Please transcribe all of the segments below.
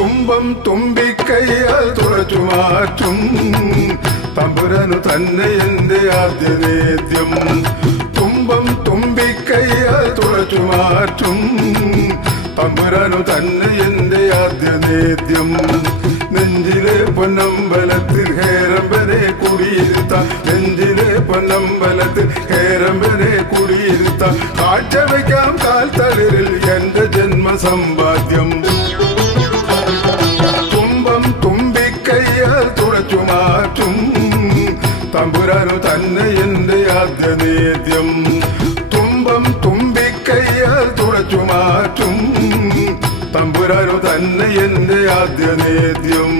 തുമ്പം തുമ്പിക്കൈയാൽ തുളച്ചു മാറ്റും തമ്പുരാനു തന്നെ എന്റെ ആദ്യനേദ്യം. തുമ്പം തുമ്പിക്കൈയാൽ തുളച്ചു മാറ്റും തമ്പുരാനു തന്നെ എന്റെ ആദ്യനേദ്യം. നെഞ്ചിലെ പൊന്നമ്പലത്തിൽ ഹേരമ്പനെ കുടിയിരുത്താം, നെഞ്ചിലെ പൊന്നമ്പലത്തിൽ ഹേരമ്പനെ കുടിയിരുത്താം. കാഴ്ചവയ്ക്കാം കാൽത്തളിരിൽ എന്റെ ജന്മസമ്പാദ്യം. തുമ്പം തുമ്പിക്കൈയാൽ തുളച്ചു മാറ്റും തമ്പുരാനു തന്നെ എന്റെ ആദ്യനേദ്യം. തുമ്പം തുമ്പിക്കൈയാൽ തുളച്ചു മാറ്റും തമ്പുരാനു തന്നെ എന്റെ ആദ്യനേദ്യം.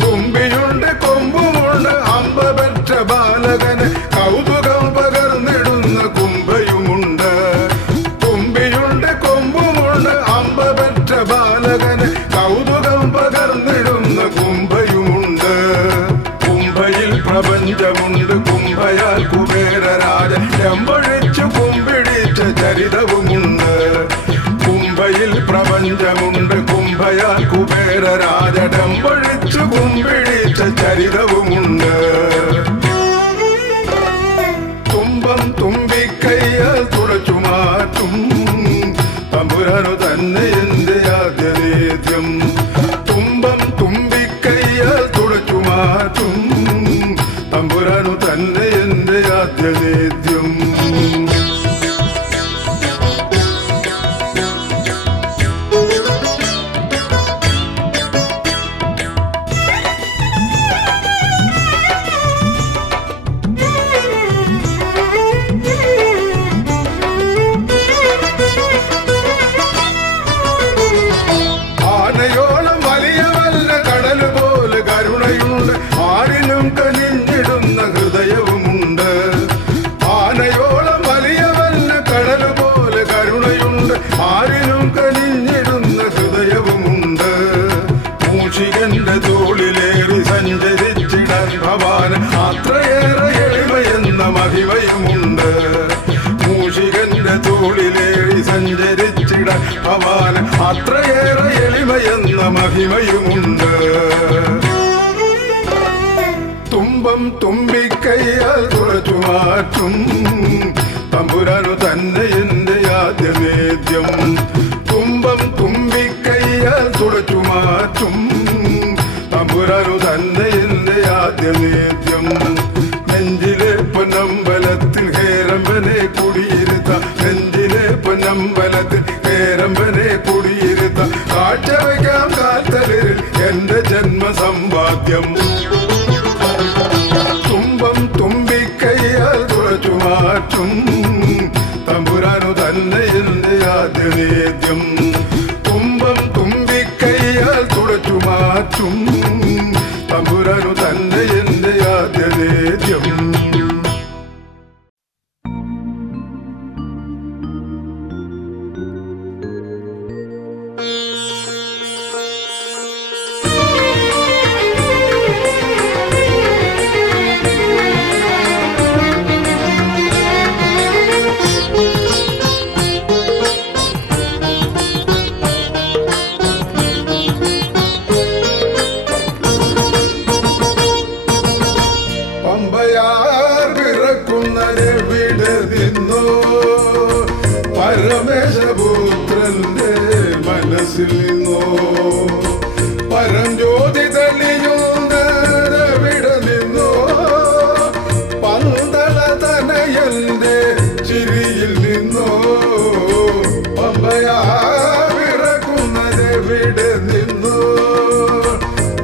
തുമ്പിയുണ്ട് കൊമ്പുമുണ്ട് അമ്പ പെറ്റ ബാലകന് കൗതുകം പകർന്നിടുന്ന കുമ്പയുമുണ്ട്. തുമ്പിയുണ്ട് കൊമ്പുമുണ്ട് അമ്പ പെറ്റ ബാലകന് കൗതുകം പകർന്നിടുന്ന കുമ്പയുമുണ്ട്. കുമ്പയിൽ പ്രപഞ്ചമുണ്ട് കുമ്പയാൽ കുബേരരാജ ചെമ്പൊഴിച്ചു കുമ്പിടിച്ച ചരിതവുമുണ്ട്. കുമ്പയിൽ പ്രപഞ്ചമുണ്ട് കുമ്പയാൽ കുബേരരാജ ചെമ്പൊഴിച്ചു കുമ്പിടിച്ച ചരിതവുമുണ്ട്. തുമ്പം തുമ്പിക്കൈയാൽ തുളച്ചു മാറ്റും തമ്പുരാനു തന്നെ എന്റെ ആദ്യനേദ്യം. തുമ്പം തുമ്പിക്കൈയാൽ തുളച്ചു മാറ്റും തമ്പുരാനു തന്നെ എന്റെ ആദ്യനേദ്യം. ആനയോളം വലിയവല്ല കടല് പോലെ കരുണയുണ്ട് ആരിലും കനിഞ്ഞിടുന്ന ഹൃദയവുമുണ്ട്. ആനയോളം വലിയവല്ല കടല് പോലെ കരുണയുണ്ട് ആരിലും കനിഞ്ഞിടുന്ന ഹൃദയവുമുണ്ട്. മൂഷികന്റെ തോളിലേറി സഞ്ചരിച്ചിടാൻ ഭവാൻ അത്രയേറെ എളിമയെന്ന മഹിമയുമുണ്ട്. മൂഷികന്റെ തോളിലേറി സഞ്ചരിച്ചിടാൻ ഭവാൻ അത്രയേറെ എളിമയെന്ന മഹിമയുമുണ്ട്. തുമ്പം തുമ്പിക്കൈയാൽ തുളച്ചു മാറ്റും തമ്പുരാനു തന്നെ എന്റെ ആദ്യനേദ്യം. തുമ്പം തുമ്പിക്കൈയാൽ തുളച്ചു മാറ്റും തമ്പുരാനു തന്നെ എന്റെ ആദ്യനേദ്യം. നെഞ്ചിലെ പൊന്നമ്പലത്തിൽ ഹേരമ്പനെ കുടിയിരുത്താം, നെഞ്ചിലെ പൊന്നമ്പലത്തിൽ ഹേരമ്പനെ കുടിയിരുത്താം. കാഴ്ചവയ്ക്കാം കാൽത്തളിരിൽ എന്റെ ജന്മസമ്പാദ്യം. തുമ്പം തുമ്പിക്കൈയാൽ തുളച്ചു മാറ്റും തമ്പുരാനു തന്നെ എന്റെ ആദ്യനേദ്യം. തുമ്പം തുമ്പിക്കൈയാൽ തുളച്ചു മാറ്റും തമ്പുരാനു തന്നെ എന്റെ ആദ്യനേദ്യം. പമ്പയാർ പിറക്കുന്നതെവിടെ നിന്നോ പരമേശപുത്രന്റെ മനസ്സിൽ നിന്നോ. പരംജ്യോതി തെളിയുന്നതെവിടെ നിന്നോ പന്തള തനയന്റെ ചിരിയിൽ നിന്നോ. പമ്പയാർ പിറക്കുന്നതെവിടെ നിന്നോ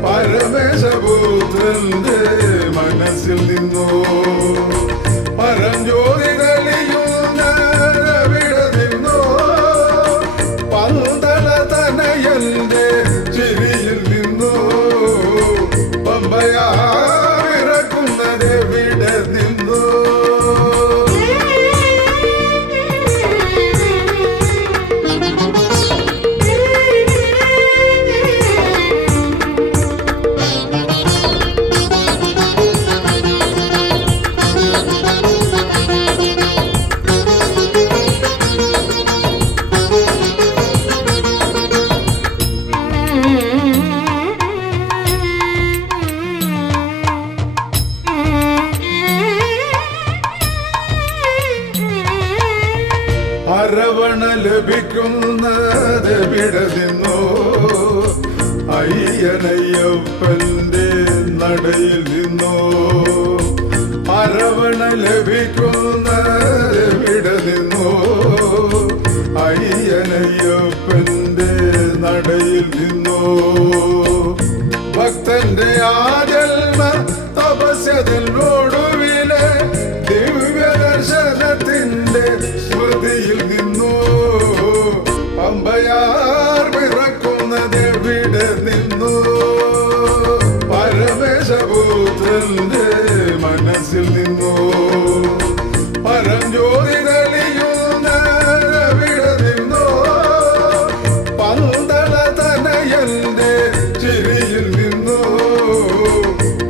പരമേശപുത്രന്റെ മനസ്സിൽ നിന്നോ. പരംജ്യോതി തെളിയുന്നതെവിടെ നിന്നോ പന്തള തനയന്റെ ചിരിയിൽ നിന്നോ. പമ്പയാർ പിറക്കുന്നതെവിടെ നിന്നോ. അരവണ ലഭിക്കുന്നതെവിടെ നിന്നോ അയ്യനയ്യപ്പന്റെ നടയിൽ നിന്നോ അരവണ ലഭിക്കുന്നതെവിടെ നിന്നോ അയ്യനയ്യപ്പന്റെ നടയിൽ നിന്നോ ഭക്തന്റെ ആ ജന്മ തപസ്യതോടുവിലെ ദിവ്യ ദർശനത്തിന്റെ സ്മൃതിയിൽ നിന്നോ പമ്പയാർ പിറക്കുന്നതെവിടെ നിന്നോ പരമേശപുത്രന്റെ മനസ്സിൽ നിന്നോ പരംജ്യോതി തെളിയുന്നതെവിടെ നിന്നോ പന്തള തനയന്റെ ചിരിയിൽ നിന്നോ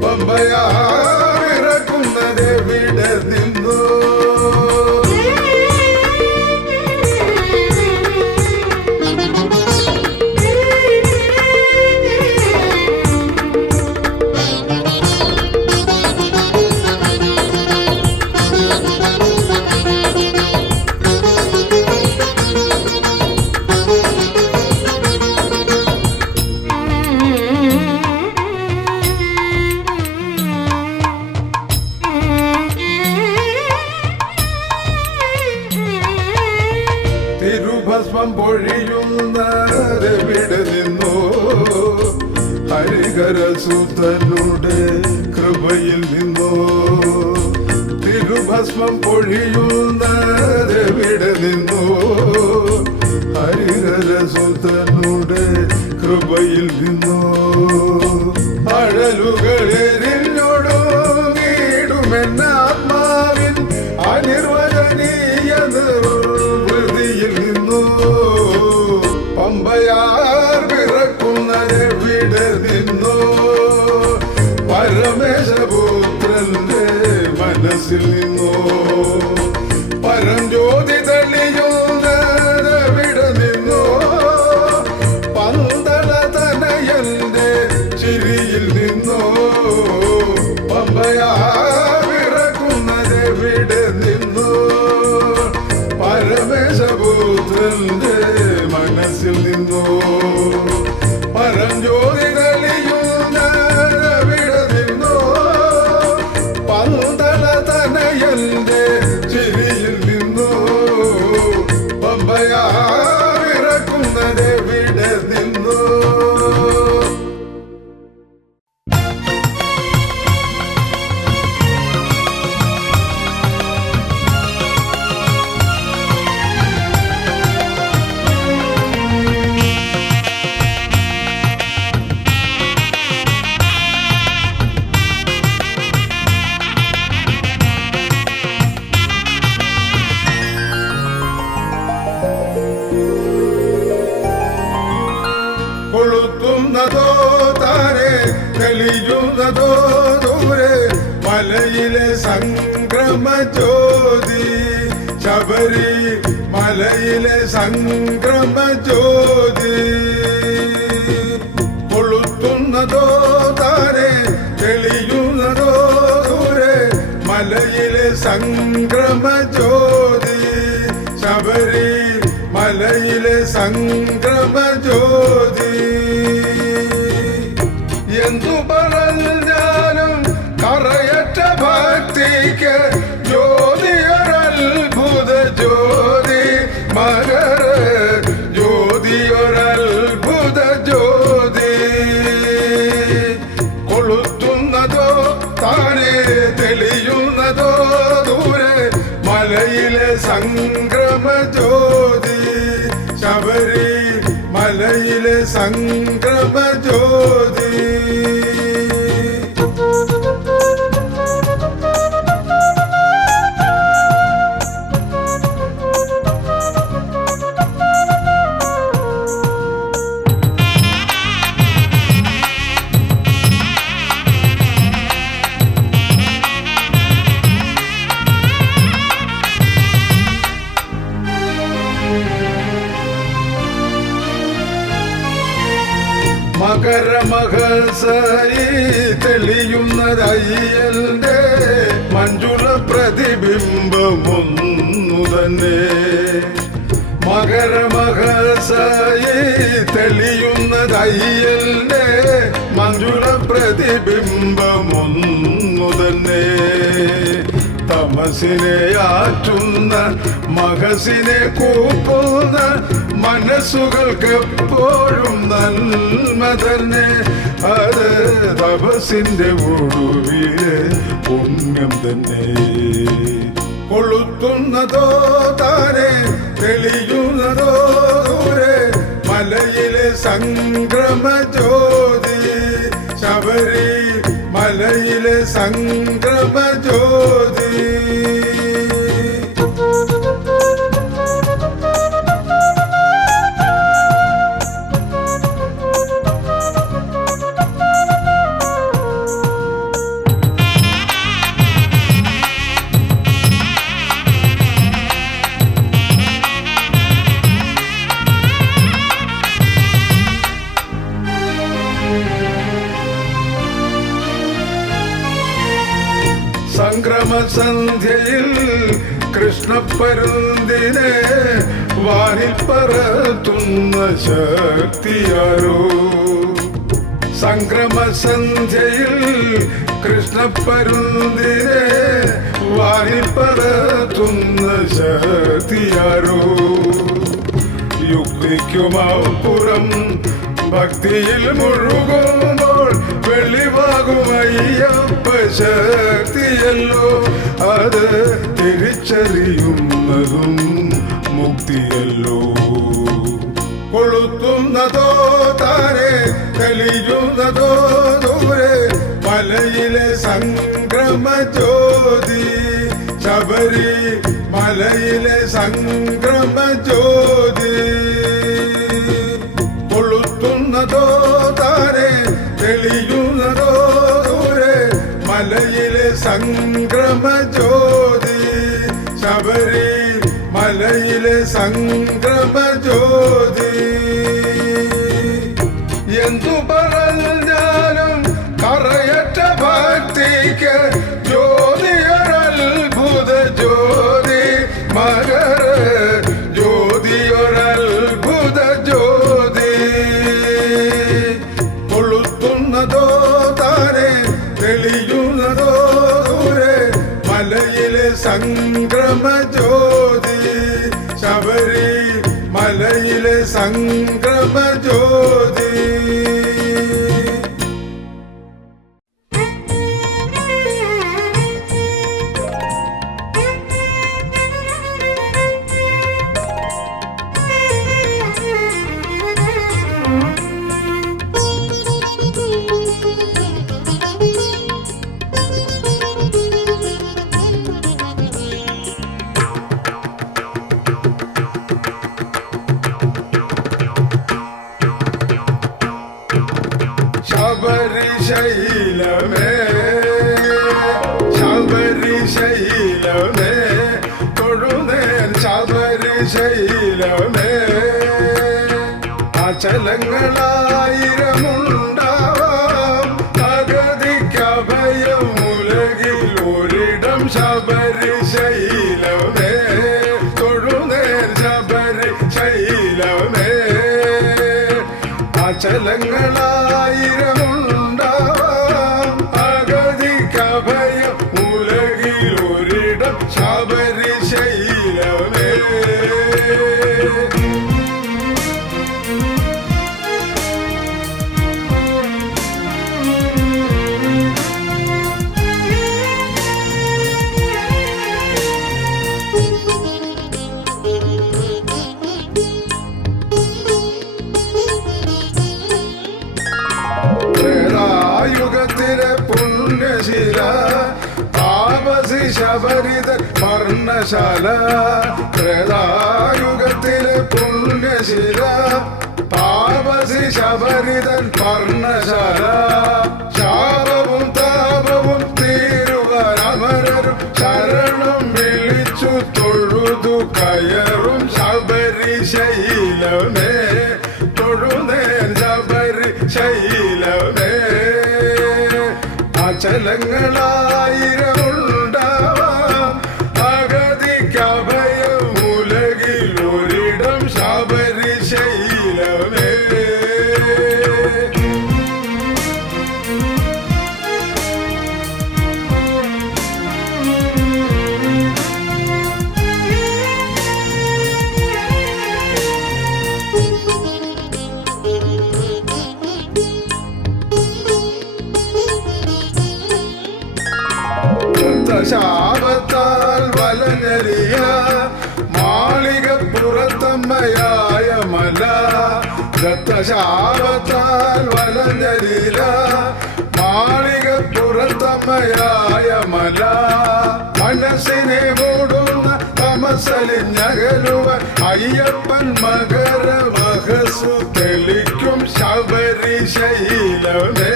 പമ്പയാർ പിറക്കുന്നതെവിടെ നിന്നോ തിരുഭസ്മം പൊഴിയുന്നതെവിടെ നിന്നോ ഹരിഹരസുതനുടെ കൃപയിൽ നിന്നോ തിരുഭസ്മം പൊഴിയുന്നതെവിടെ നിന്നോ ഹരിഹരസുതനുടെ കൃപയിൽ നിന്നോ അഴലുകളെരിഞ്ഞൊടുങ്ങിടുമെന്നാത്മാവിൻ അനിർവചനീയ നിർവൃതിയിൽ നിന്നോ പമ്പയാർ പിറക്കുന്നതെവിടെ നിന്നോ പരമേശപുത്രന്റെ മനസ്സിൽ നിന്നോ പരംജ്യോതി തെളിയുന്നതെവിടെ നിന്നോ പന്തള തനയന്റെ ചിരിയിൽ നിന്നോ പമ്പയാർ പിറക്കുന്നതെവിടെ നിന്നോ പരമേശപുത്രന്റെ മനസ്സിൽ നിന്നോ പരംജ്യോതി തെളിയുന്നതെവിടെ നിന്നോ പന്തള തനയന്റെ ചിരിയിൽ നിന്നോ പമ്പയാർ പിറക്കുന്നതെവിടെ നിന്നോ കൊളുത്തുന്നതോ താരെ തെളിയുന്നതോ ദൂരെ മലയിലെ സംക്രമ ജ്യോതി ശബരി മലയിലെ സംക്രമ ജ്യോതി കൊളുത്തുന്നതോ താരെ തെളിയുന്നതോ ദൂരെ മലയിലെ സംക്രമ ജ്യോതി ശബരി മലയിലെ സംക്രമ ജ്യോതി എന്തു പറഞ്ഞാലും കറയറ്റ ഭക്തിക്ക് ജ്യോതിയൊരത്ഭുത ജ്യോതി മകര ജ്യോതിയൊരത്ഭുത ജ്യോതി കൊളുത്തുന്നതോ താനെ തെളിയുന്നതോ ദൂരെ മലയിലെ സംക്രമ ജ്യോതി ശബരി മലയിലെ സംക്രമ ജ്യോതി മകരമഹസരി തെളിയുന്നതയ്യന്റെ മഞ്ജുള പ്രതിബിംബമൊന്നു തന്നെ മകരമഹസായി തെളിയുന്നതയ്യന്റെ മഞ്ജുള പ്രതിബിംബമൊന്നു തന്നെ. തമസിനെ ആറ്റുന്ന മഹസിനെ കൂപ്പുന്ന മനസ്സുകൾക്കെപ്പോഴും നന്മ തന്നെ. അത് തപസിന്റെ ഒടുവിലെ പുണ്യം തന്നെ. കൊളുത്തുന്നതോ താനെ തെളിയുന്നതോ ദൂരെ മലയിലെ സംക്രമ ജ്യോതി. ശബരി മലയിലെ സംക്രമ ജ്യോതി. സംക്രമസന്ധ്യയിൽ കൃഷ്ണപ്പരുന്തിനെ വാനിൽ പറത്തുന്ന ശക്തിയാരോ. സംക്രമസന്ധ്യയിൽ കൃഷ്ണപ്പരുന്തിനെ വാനിൽ പറത്തുന്ന ശക്തിയാരോ. യുക്തിക്കുമപ്പുറം ഭക്തിയിൽ മുഴുകുമ്പോൾ വെളിവാകുമയ്യപ്പ ശക്തിയല്ലോ. അത് തിരിച്ചറിയുന്നതും മുക്തിയല്ലോ. കൊളുത്തുന്നതോ താനെ തെളിയുന്നതോ ദൂരെ മലയിലെ സംക്രമ ജ്യോതി. ശബരി മലയിലെ സംക്രമ ജ്യോതി. കൊളുത്തുന്നതോ താനെ തെളിയുന്നതോ ദൂരെ മലയിലെ സംക്രമ ജ്യോതി. ശബരി മലയിലെ സംക്രമ ജ്യോതി. എന്തു പറഞ്ഞാലും പറയറ്റ ഭക്തിക്ക് ജ്യോതിയൊരത്ഭുത ജ്യോതി. മകര ജ്യോതിയൊരത്ഭുത ജ്യോതി. കൊളുത്തുന്നതോ താനെ തെളിയുന്നതോ ദൂരെ മലയിലെ സംക്രമ ജ്യോതി. ശബരി മലയിലെ സംക്രമ ജ്യോതി. ശബരിശൈലമേ ശബരിശൈലമേ തൊഴുന്നേൻ ശബരിശൈലമേ. അചലങ്ങളായിരമുണ്ടാവാം അഗതിക്കഭയം ഉലകിൽ ഒരിടം. ശബരിശൈലമേ തൊഴുന്നേൻ ശബരിശൈലമേ. അചലങ്ങളായിരമുണ്ടാവാം അഗതിക്കഭയം ഉലകിൽ ഒരിടം. ശബരിശൈലമേ. യുഗത്തിലെ പുണ്യശില താപസി ശബരിതൻ വർണ്ണശാല. ത്രേതായുഗത്തിലെ പുണ്യശില താപസി ശബരിതൻ വർണ്ണശാല. ശാപവും താപവും തീരുവരമരരും ശരണം വിളിച്ചു തൊഴുതു കയറും. ശബരിശൈലമേ തൊഴുന്നേൻ ശബരിശൈലമേ. അചലങ്ങളായിരമുണ്ടാവാം അഗതിക്കഭയം ഉലകിൽ ഒരിടം. വലഞ്ഞലിയ മാളികപ്പുറത്തമ്മയായ മല രക്തശാപത്താൽ വലഞ്ഞലില മാളികപ്പുറത്തമ്മയായ മല മനസ്സിനെ മൂടുന്ന തമസലിഞ്ഞകലുവൻ അയ്യപ്പൻ മകര മഹസു തെളിക്കും ശബരിശൈലമേ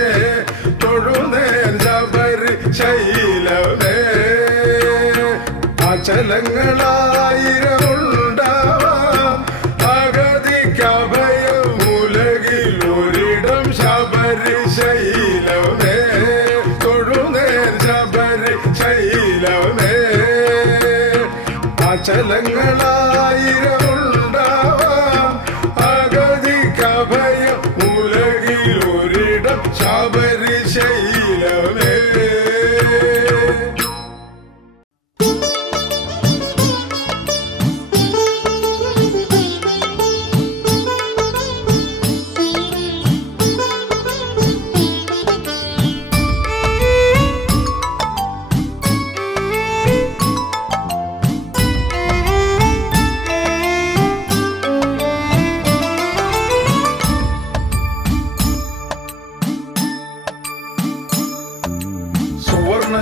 തൊഴുന്നേൻ ശബരിശൈലമേ അചലങ്ങളായിരമുണ്ടാവാം അഗതിക്കഭയമുലകിലൊരിടം ശബരിശൈലമേ തൊഴുന്നേൻ ശബരിശൈലമേ അചലങ്ങളായിരമുണ്ടാവാം അഗതിക്കഭയമുലകിലൊരിടം ശബരിശൈലമേ.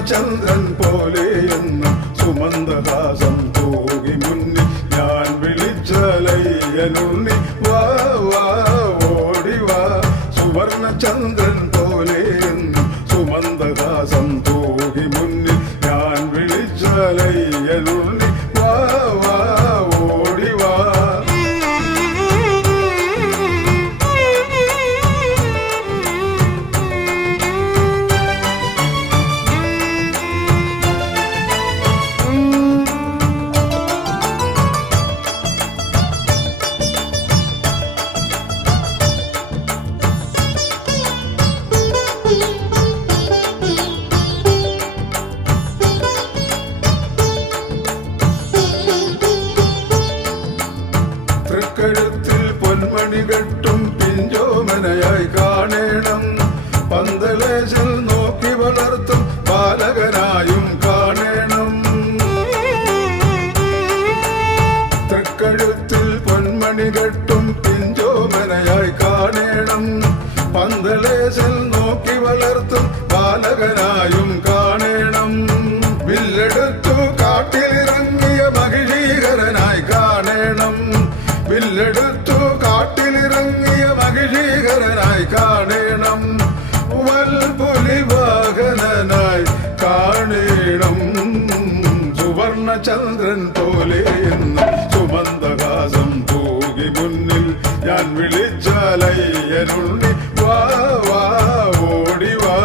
ചന്ദ്രൻ പോലെയെന്ന് സുമന്ദഹാസം തൂകി മുന്നിൽ ഞാൻ വിളിച്ചലയ്യനുണ്ണി വാ വാ ഓടി വാ. സുവർണചന്ദ്രൻ പോലെയെന്ന് സുമന്ദഹാസം തൂകി മുന്നിൽ ഞാൻ വിളിച്ചലയ്യനുണ്ണി വാ വാ ഓടി വാ. തൃക്കഴുത്തിൽ പൊന്മണികെട്ടും പിഞ്ചോമനയായി കാണേണം പന്തലേശൽ നോക്കി വളർത്തും ബാലകനായും കാണേണം. തൃക്കഴുത്തിൽ പൊന്മണികെട്ടും പിഞ്ചോമനയായി കാണേണം പന്തലേശൽ നോക്കി വളർത്തും ബാലകനായും കാണേണം. വില്ലെടുത്തു കാട്ടിലിറങ്ങിയ മഹിഷീകരനായി കാണേണം വില്ലെടുത്തു കാട്ടിലിറങ്ങിയ മഹിഷീകരനായി കാണേണം. വൽപുലിവാഹനനായി കാണേണം സുവർണചന്ദ്രൻ പോലെയെന്ന് സുമന്ദഹാസം തൂകി മുന്നിൽ ഞാൻ വിളിച്ചാലയ്യനുണ്ണി വാ വാ ഓടി വാ.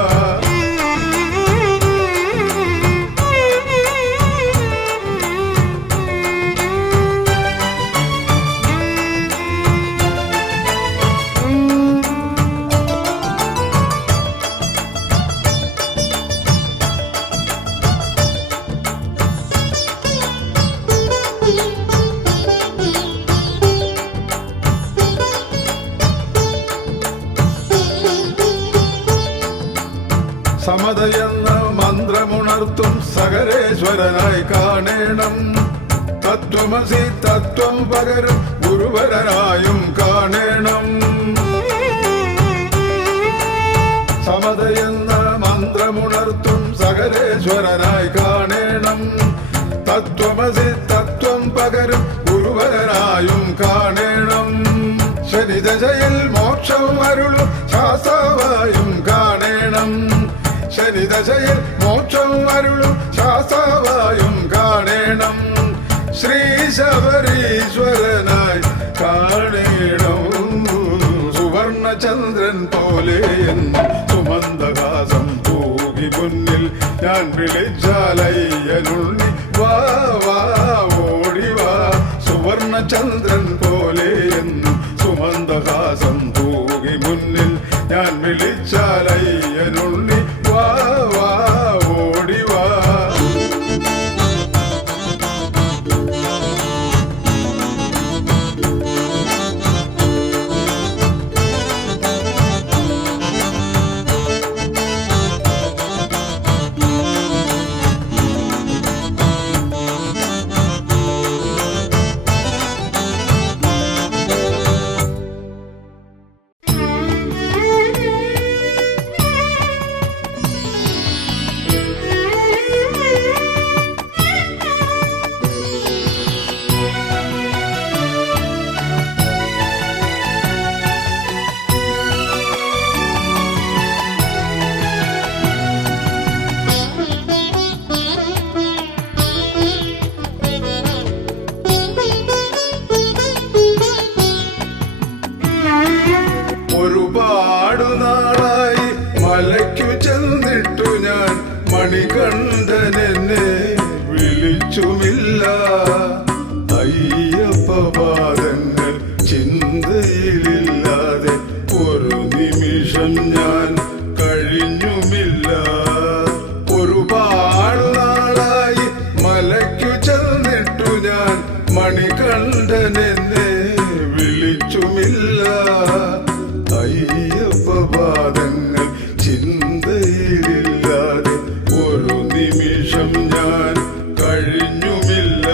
സമതയെന്ന മന്ത്രമുണർത്തും സകലേശ്വരനായി കാണേണം തത്വമസി തത്വം പകരും ഗുരുവരനായും കാണേണം. സമതയെന്ന മന്ത്രമുണർത്തും സകലേശ്വരനായി കാണേണം തത്വമസി തത്വം പകരും ഗുരുവരനായും കാണേണം. ശനിദശയിൽ മോക്ഷം അരുളും ശാസ്താവായും കാണേണം ശനിദശയിൽ മോക്ഷം അരുളും ശാസ്താവായും കാണേണം. ശ്രീ ശബരീശ്വരനായി കാണേണം സുവർണചന്ദ്രൻ പോലെയെന്ന് സുമന്ദഹാസം തൂകി മുന്നിൽ ഞാൻ വിളിച്ചാലയ്യനുണ്ണി വാ വാ ഓടി വാ. സുവർണചന്ദ്രൻ പോലെയെന്ന് സുമന്ദഹാസം തൂകി മുന്നിൽ ഞാൻ വിളിച്ചാലയ്യനുണ്ണി വാ വാ ഓടി വാ. വിളിച്ചുമില്ല. അയ്യപ്പപാദങ്ങൾ ചിന്തയിലില്ലാതെ ഒരു നിമിഷം ഞാൻ കഴിഞ്ഞുമില്ല. ഒരുപാട് നാളായി മലയ്ക്കു ചെന്നിട്ടു ഞാൻ മണികണ്ഠനെന്നെ വിളിച്ചുമില്ല. അയ്യപ്പപാദങ്ങൾ ചിന്തയിലില്ലാതെ ഒരു നിമിഷം ഞാൻ കഴിഞ്ഞുമില്ല.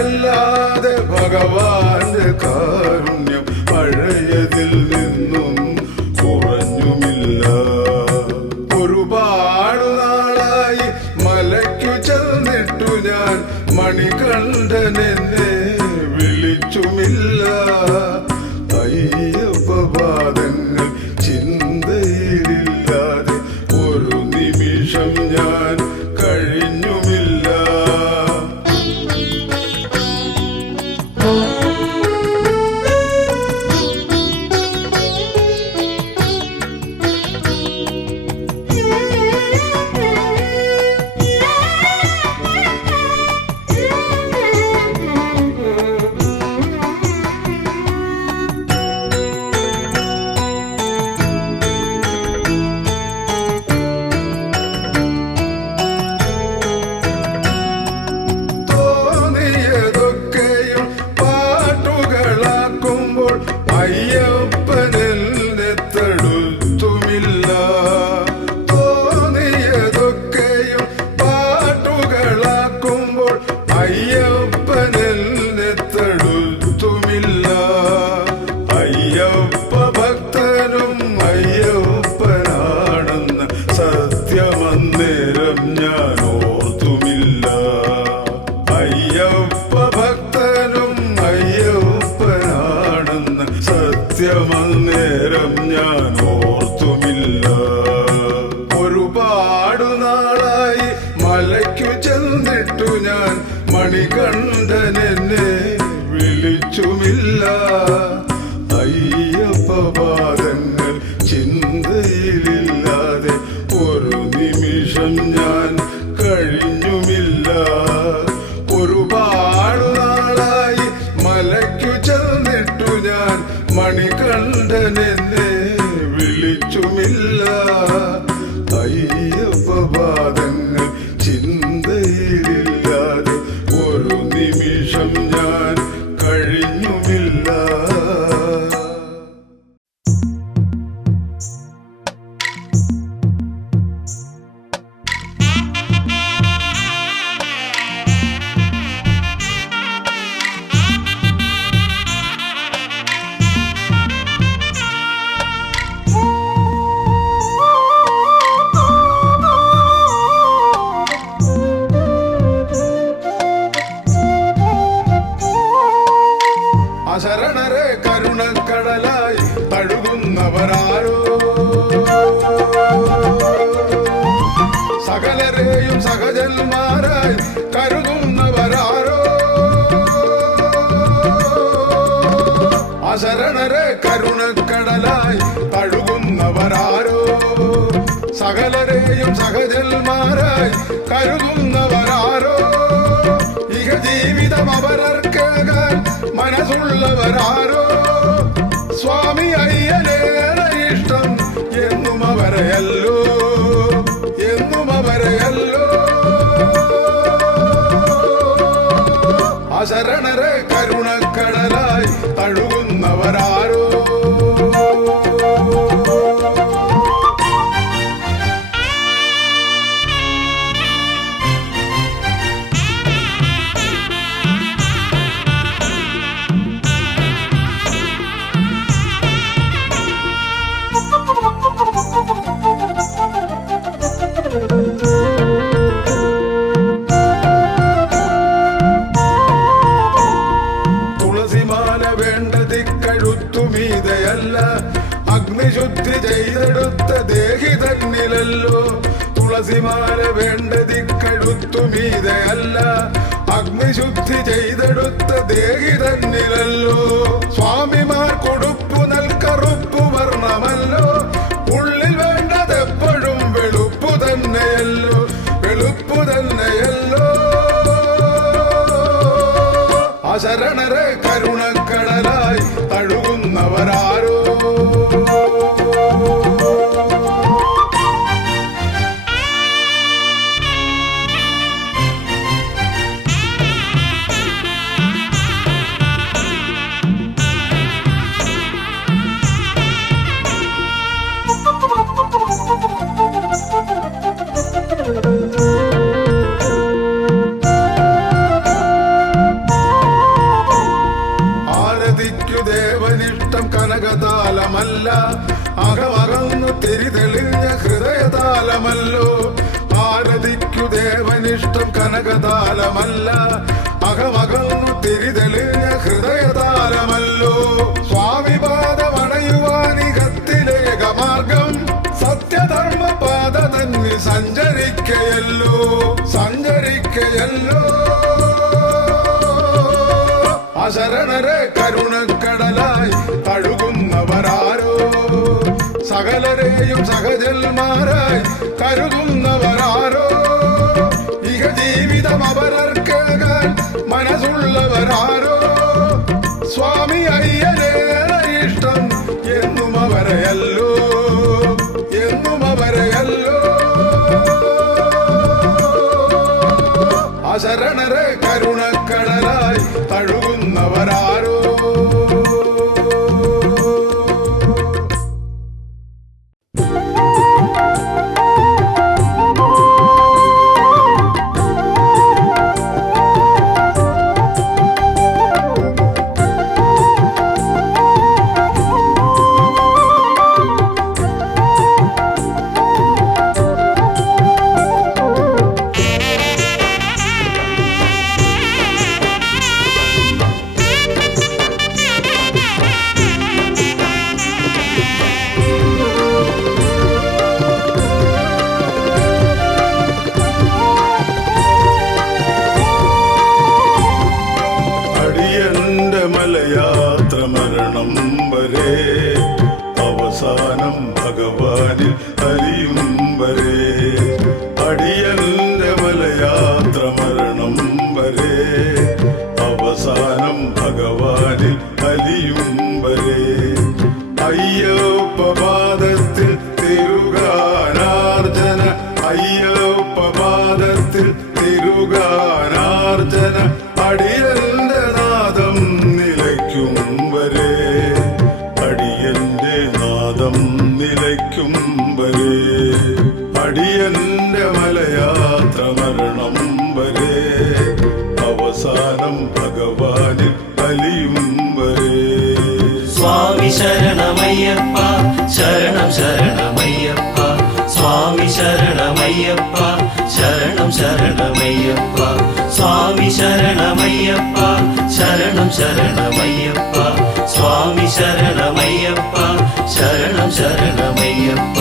അല്ലാതെ ഭഗവാന്റെ കാരുണ്യം പഴയതിൽ നിന്നും കുറഞ്ഞുമില്ല. ഒരുപാട് നാളായി മലയ്ക്കു ചെന്നിട്ടു ഞാൻ മണികണ്ഠനെന്നെ വിളിച്ചുമില്ല. അയ്യപ്പപാദങ്ങൾ ചിന്തയിലില്ലാതെ ഒരു നിമിഷം ഞാൻ കഴിഞ്ഞുമില്ല. സത്യമന്നേരം ഞാൻ ഓർത്തുമില്ല. ഒരുപാട് നാളായി മലയ്ക്കു ചെന്നിട്ടു ഞാൻ മണികണ്ഠനെന്നെ വിളിച്ചുമില്ല. അയ്യപ്പപാദങ്ങൾ ചിന്തയിലില്ലാതെ ഒരു നിമിഷം ഞാൻ കഴിഞ്ഞുമില്ല. ഒരുപാട് നാളായി മലയ്ക്കു ചെന്നിട്ടു ഞാൻ മണികണ്ഠനെന്നെ വിളിച്ചുമില്ല. അയ്യപ്പപാദങ്ങൾ ചിന്തയിലില്ലാതെ ഒരു നിമിഷം ഞാൻ കഴിഞ്ഞുമില്ല. ശരണരെ കരുണക്കടലായി തഴുകുന്നവരാരോ, സകലരെയും സഹജന്മാരായി കരുതുന്നവരാരോ. അശരണരെ കരുണക്കടലായി തഴുകുന്നവരാരോ, സകലരെയും സഹജന്മാരായി കരുതുന്നവരാരോ. ഇഹ ജീവിതം അവരർക്കേകാൻ മനസ്സുള്ളവരാരോ. സ്വാമി അയ്യനേറെ ഇഷ്ടം എന്നും അവരെയല്ലോ, എന്നും അവരെയല്ലോ. അശരണരെ കരുണക്കടലായി തഴുകുന്നവരാരോ. കഴുത്തുമീതയല്ല അഗ്നിശുദ്ധി ചെയ്തെടുത്ത ദേഹി തന്നിലല്ലോ. തുളസിമാല വേണ്ടതി കഴുത്തുമീതയല്ല അഗ്നിശുദ്ധി ചെയ്തെടുത്ത ദേഹി തന്നിലല്ലോ. സ്വാമിമാർ കൊടുപ്പു നൽകറുപ്പു വർണ്ണമല്ലോ. ഉള്ളിൽ വേണ്ടതെപ്പോഴും വെളുപ്പു തന്നെയല്ലോ, വെളുപ്പു തന്നെയല്ലോ. അശരണരെ കരുണക്കടലായി തഴുകുന്നവരാരോ. ദേവനിഷ്ടം കനകതാലമല്ല അകമകന്നു തിരിതെളിഞ്ഞ ഹൃദയതാലമല്ലോ. ആരതിക്കു ദേവനിഷ്ടം കനകതാലമല്ല അകമകന്നു തിരിതെളിഞ്ഞ ഹൃദയതാലമല്ലോ. സ്വാമിപാദമണയുവാനികത്തിലേക മാർഗം സത്യധർമ്മപാത തന്നിൽ സഞ്ചരിക്കയല്ലോ, സഞ്ചരിക്കയല്ലോ. അശരണരെ കരുണക്കടലായി തഴുകുന്നവരാരോ. സകലരെയും സഹജന്മാരായി കരുതുന്നവരാരോ. ഇഹ ജീവിതം അപരർക്കേകാൻ മനസ്സുള്ളവരാരോ. സ്വാമി അയ്യനേ ഇഷ്ടം എന്നും അവരെയല്ലോ, എന്നും അവരെയല്ലോ. അശരണരെ കരുണക്കടലായി തഴുകുന്നവരാരോ. മലയാത്ര മരണം വരെ അവസാനം ഭഗവാനിൽ അലിയും വരെ. അടിയന്റെ മലയാത്ര മരണം വരെ അവസാനം ഭഗവാനിൽ അലിയും വരെ. അയ്യപ്പപാദത്തിൽ തിരുഗാനാർജന, അയ്യപ്പപാദത്തിൽ തിരുഗാനാർജന. അടിയന്റെ നാദം നിലയ്ക്കും വരെ, അടിയന്റെ നാദം നിലയ്ക്കും വരെ. അടിയന്റെ മലയാത്ര മരണം വരെ അവസാനം ഭഗവാനിൽ അലിയും വരെ. സ്വാമി ശരണമയ്യപ്പ ശരണം ശരണമയ്യപ്പ. സ്വാമി ശരണമയ്യപ്പ ശരണം ശരണമയ്യപ്പ. സ്വാമി ശരണമയ്യപ്പ ശരണം ശരണമയ്യപ്പ. സ്വാമി ശരണമയ്യപ്പ ശരണം ശരണമയ്യപ്പ.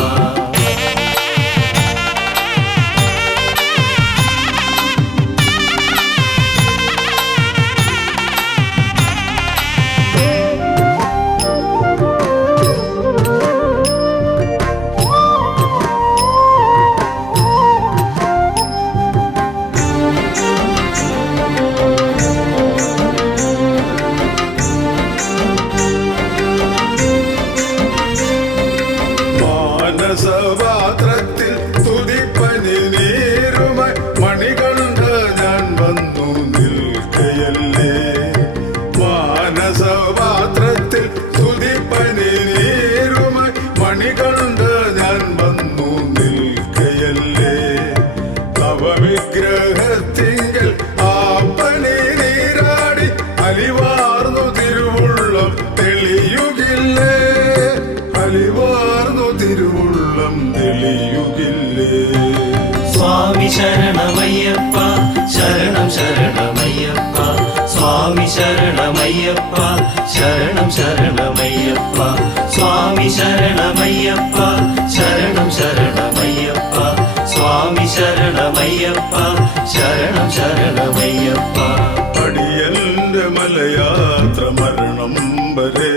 ശരണം ശരണമയ്യപ്പ സ്വാമി ശരണമയ്യപ്പ ശരണം ശരണമയ്യപ്പ സ്വാമി ശരണമയ്യപ്പ ശരണം ശരണമയ്യപ്പ അടിയന്റെ മലയാത്ര മരണം വരെ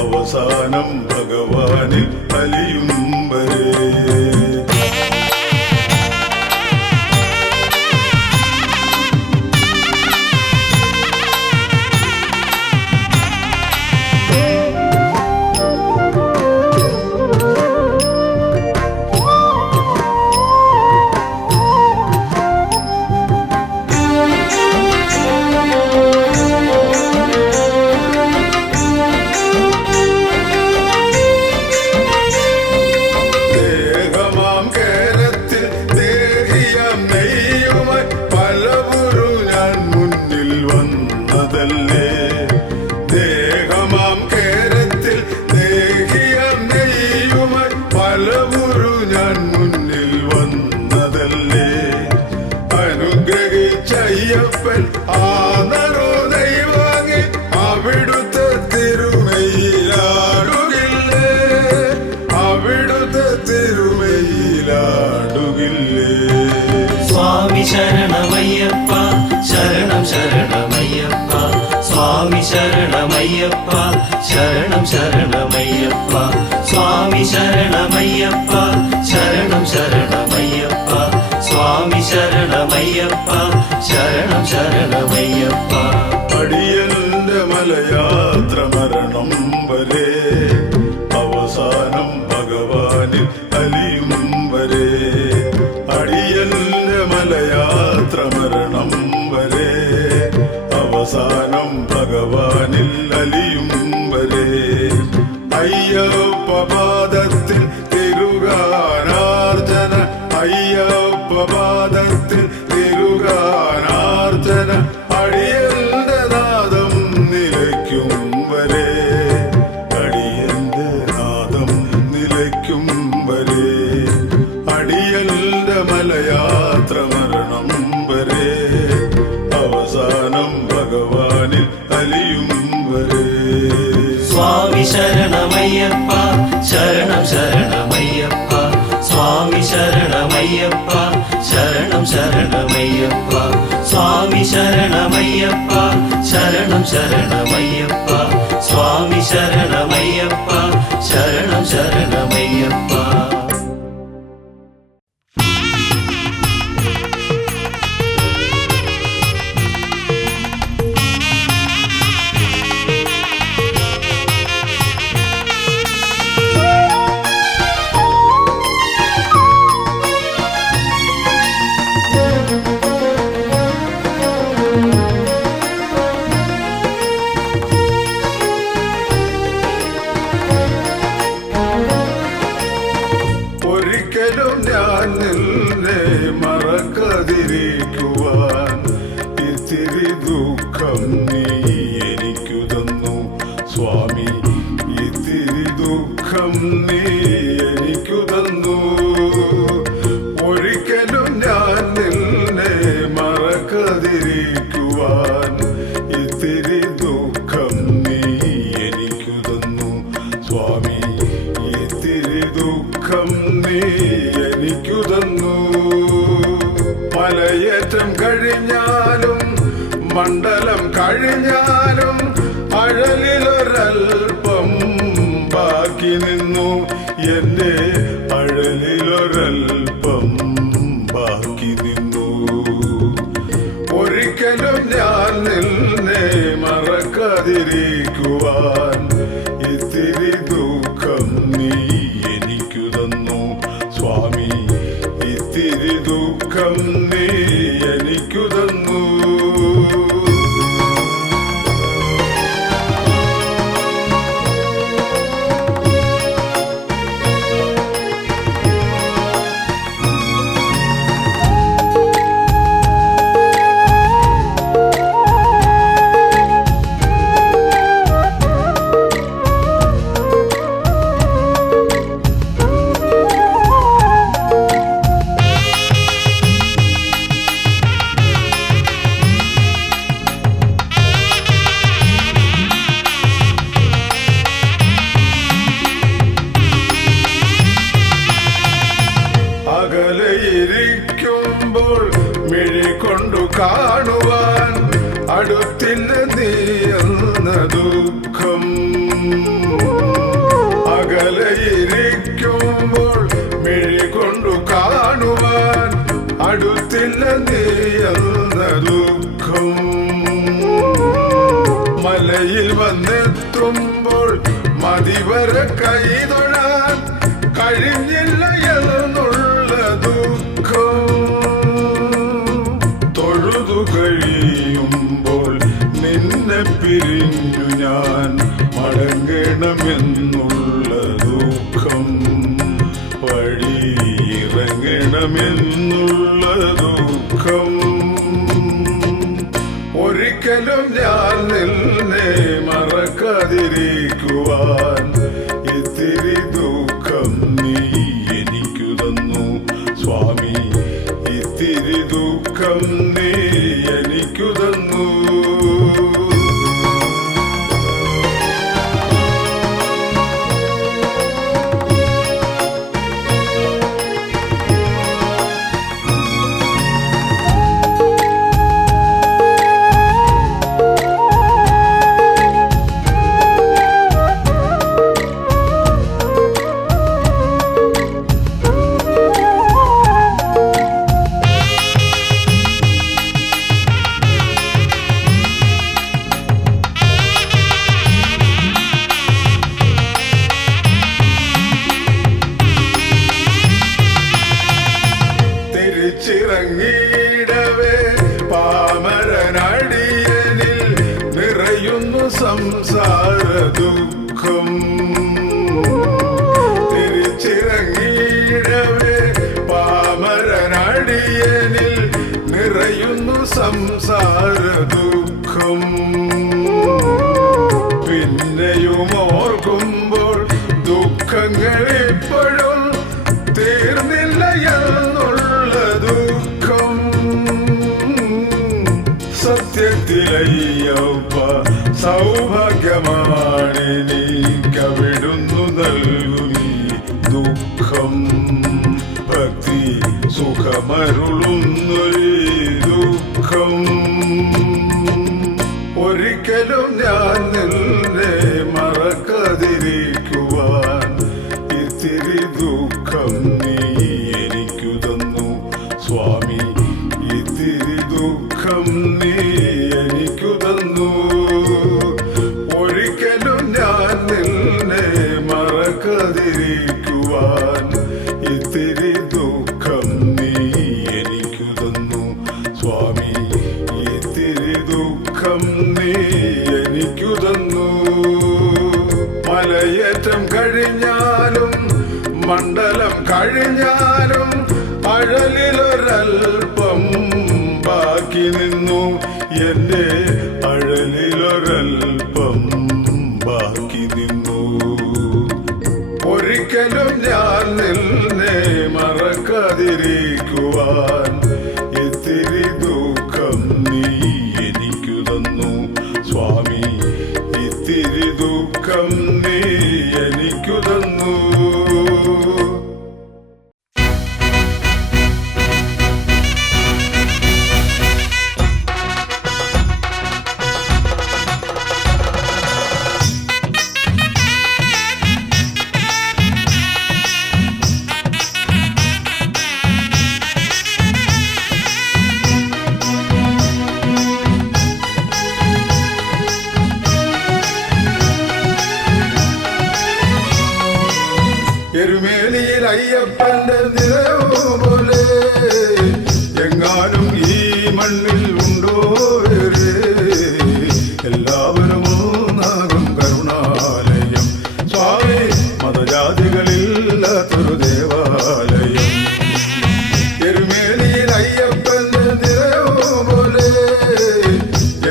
അവസാനം ഭഗവാനിൽ അലിയും വരെ അനുഗ്രഹിച്ചയ്യപ്പൻ ആനറോ ദൈവാങ്ങി അവിടുത്തെ തിരുമയിലാടുകില്ലേ അവിടുത്തെ തിരുമയിലാടുകില്ലേ സ്വാമി ശരണമയ്യപ്പ ശരണം ശരണമയ്യപ്പ സ്വാമി ശരണമയ്യപ്പ ശരണം ശരണമയ്യപ്പ സ്വാമി ശരണമയ്യപ്പ ശരണം ശരണമയ്യപ്പ സ്വാമി ശരണമയ്യപ്പ ശരണം ശരണമയ്യപ്പ അടിയന്റെ മലയാത്ര മരണം വരെ അവസാനം ഭഗവാനിൽ അലിയും വരെ അടിയന്റെ മലയാത്ര മരണം വരെ അവസാനം ഭഗവാനിൽ അലിയും വരെ അയ്യപ്പ പാദത്തിൽ തിരുഗാനാർച്ചന അയ്യപ്പ പാദത്തിൽ തിരുഗാനാർച്ചന അടിയന്റെ നാദം നിലയ്ക്കും വരെ അടിയന്റെ നാദം നിലയ്ക്കും വരെ അടിയന്റെ മലയാത്ര മരണം വരെ അവസാനം ഭഗവാനിൽ അലിയും വരെ സ്വാമി ശരണമയ്യപ്പ ശരണം ശരണമയ്യപ്പ സ്വാമി ശരണമയ്യപ്പ ശരണം ശരണമയ്യപ്പ സ്വാമി ശരണമയ്യപ്പ ശരണം ശരണമയ്യപ്പ സ്വാമി ശരണമയ്യപ്പ ശരണം ശരണമയ്യപ്പ ഒരിക്കലും ഞാൻ നിന്നെ മറക്കാതിരിക്കുവാൻ ഇത്തിരി ദുഃഖം നീ എനിക്കു തന്നു സ്വാമി ഇത്തിരി ദുഃഖം നീ എനിക്കു തന്നു ഒരിക്കലും ഞാൻ നിന്നെ മറക്കാതിരിക്കുവാൻ ഇത്തിരി ദുഃഖം നീ എനിക്കു തന്നു സ്വാമി ഇത്തിരി ദുഃഖം നീ എനിക്കു തന്നു മലയേറ്റം കഴിഞ്ഞാലും മണ്ഡലം കഴിഞ്ഞാലും അഴലിലൊരൽപ്പം ബാക്കി നിന്നു എന്റെ അഴലിലൊരൽപ്പം ബാക്കി നിന്നു ഒരിക്കലും ഞാൻ നിന്നെ മറക്കാതിരിക്കുവാൻ ഇത്തിരി ദുഃഖം നീ എനിക്കു തന്നു സ്വാമി ഇത്തിരി ദുഃഖം നീ എനിക്കു തന്നു കാണുവാൻ അടുത്തില്ല നീ എന്ന ദുഃഖം. അകലയിരിക്കുമ്പോൾ മിഴി കൊണ്ടു കാണുവാൻ അടുത്തില്ല നീ എന്ന ദുഃഖം. മലയിൽ വന്നെത്തുമ്പോൾ മതിവരെ കൈതൊഴാൻ കഴിഞ്ഞില്ല എന്നുള്ള ദുഃഖം. തൊഴുതു കഴിയുമ്പോൾ നിന്നെ പിരിഞ്ഞു ഞാൻ മടങ്ങണമെന്നുള്ള ദുഃഖം. വഴിയിറങ്ങണമെന്നുള്ള ദുഃഖം. ഒരിക്കലും ഞാൻ നിന്നെ മറക്കാതിരിക്കുവാൻ ഇത്തിരി ദുഃഖം നീ എനിക്കു തന്നു സ്വാമി. ഇത്തിരി ദുഃഖം നീ എനിക്കു തന്നു. തിരിച്ചിറങ്ങിയിടവേ പാമരനടിയനിൽ നിറയുന്നു സംസാര ദുഃഖം. തിരിച്ചിറങ്ങിയിടവേ പാമരനടിയനിൽ നിറയുന്നു സംസാര ദുഃഖം. പിന്നെയും ഓർക്കുമ്പോൾ ദുഃഖങ്ങൾ ഇപ്പോഴും തീർന്നില്ല എന്നുള്ള ദുഃഖം. സത്യത്തിലയ്യപ്പ സൗഭാഗ്യമാണെനിക്കവിടുന്നു നൽകുമീ ദുഃഖം. ഭക്തി സുഖമരുളുന്നൊരു ദുഃഖം. ഒരിക്കലും ഞാൻ നിന്നെ മറക്കാതിരിക്കുവാൻ ഇത്തിരി ദുഃഖം നീ എനിക്കു തന്നു സ്വാമി. ഇത്തിരി ദുഃഖം നീ എനിക്കു തന്നു. ഒരിക്കലും ഞാൻ നിന്നെ മറക്കാതിരിക്കുവാൻ ഇത്തിരി ദുഃഖം നീ എനിക്കു തന്നു സ്വാമി. ഇത്തിരി ദുഃഖം നീ എനിക്കു തന്നു. മലയേറ്റം കഴിഞ്ഞാലും മണ്ഡലം കഴിഞ്ഞാലും അഴലിലൊരൽപ്പം ബാക്കി നിന്നു. എന്റെ അഴലിലൊരൽപ്പം ബാക്കി നിന്നു. ഒരിക്കലും ഞാൻ നിന്നെ മറക്കാതിരിക്കുവാൻ ഇത്തിരി ദുഃഖം നീ എനിക്കു തന്നു സ്വാമി. ഇത്തിരി ദുഃഖം നീ എനിക്കു തന്നു. എരുമേലിയിൽ അയ്യപ്പന്റെ നിറവ് പോലെ എങ്ങാനും ഈ മണ്ണിൽ ഉണ്ടോ വേറെ? എല്ലാവരും ഒന്നാകും കരുണാലയം സ്വാമി. മതജാതികളില്ലാത്തൊരു ദേവാലയം. എരുമേലിയിൽ അയ്യപ്പന്റെ നിറവ് പോലെ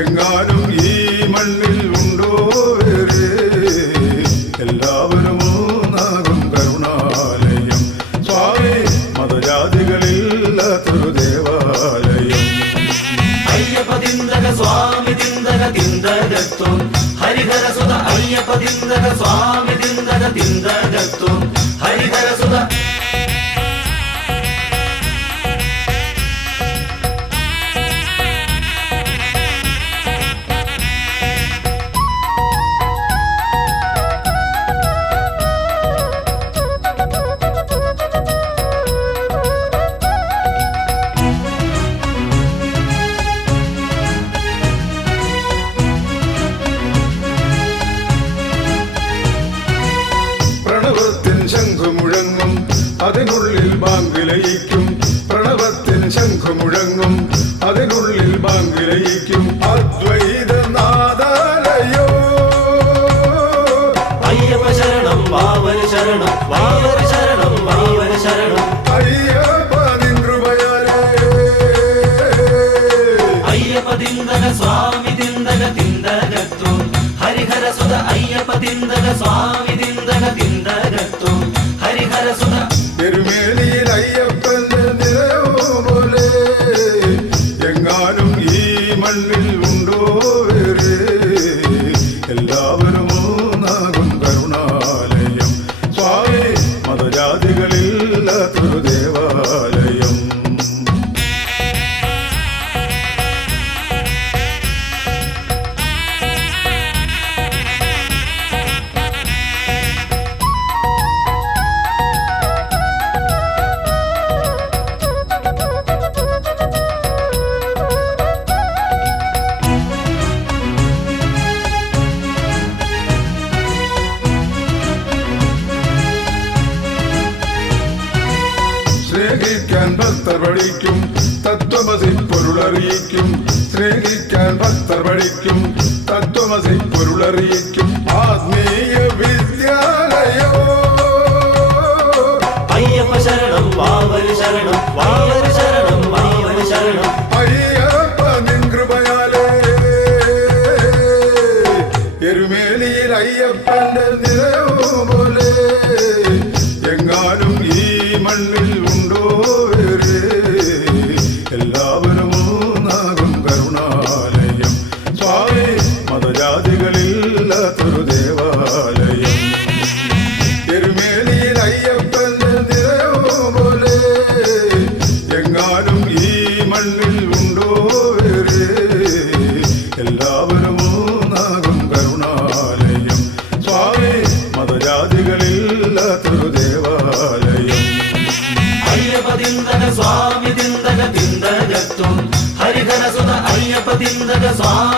എങ്ങാനും ഈ മണ്ണിൽ ഉണ്ടോ വേറെ? എല്ലാവരും ഒന്നാകും കരുണാലയം സ്വാമി. മതജാതികളില്ലാത്തൊരു ദേവാലയം. അയ്യപ്പ തിന്തക സ്വാമി തിന്തക തിന്തകത്വം ഹരിഹര സുത. അയ്യപ്പ തിന്തക സ്വാമി തിന്തക തിന്തകത്വം ഹരിഹര സുത. ബാങ്കിലയിക്കും അദ്വൈതനാഥാലയോ. അയ്യപ്പ ശരണം വാവര ശരണം വാവര ശരണം വാവര ശരണം അയ്യപ്പ നിൻ കൃപയാലേ. അയ്യപ്പ തിന്തക സ്വാമി തിന്തക തിന്തകത്വം ഹരിഹര സുത അയ്യപ്പ തിന്തക സ്വാമി തിന്തക തിന്തകത്വം ഹരിഹര സുത എരുമേലിയിൽ അയ്യപ്പന്റെ നിലയോ പോലെ എങ്ങാനും ഈ മണ്ണിൽ ഉണ്ടോ വേറെ. എല്ലാവരും ഒന്നാകും കരുണാലയം സ്വാമി മതജാതികളില്ലാത്തൊരു ദേവാലയം. സ്നേഹിക്കാൻ ഭക്തർ പഠിക്കും തത്വമസി പൊരുളറിയിക്കും. സ്നേഹിക്കാൻ ഭക്തർ പഠിക്കും തത്വമസി പൊരുളറിയിക്കും ആത്മീയ വിദ്യാലയോ. അയ്യപ്പ ശരണം വാവര ശരണം വാവര ശരണം വാവര ശരണം അയ്യപ്പ നിൻ കൃപയാലേ. എരുമേലിയിൽ അയ്യപ്പന്റെ നിലയോ പോലെ എങ്ങാനും ഈ മണ്ണിൽ ഉണ്ടോ വേറെ. എല്ലാവരും ഒന്നാകും കരുണാലയം സ്വാമി മതജാതികളില്ലാത്തൊരു ദേവാലയം. എരുമേലിയിൽ അയ്യപ്പന്റെ നിലയോ പോലെ എങ്ങാനും ഈ മണ്ണിൽ ഉണ്ടോ വേറെ. എല്ലാവരും ഒന്നാകും കരുണാലയം സ്വാമി മതജാതികളില്ലാത്തൊരു ദേവാലയം. അയ്യപ്പ തിന്തക സ്വാമി തിന്തക തിന്തകത്വം ഹരിഹര സുത അയ്യപ്പ തിന്തക സ്വാമി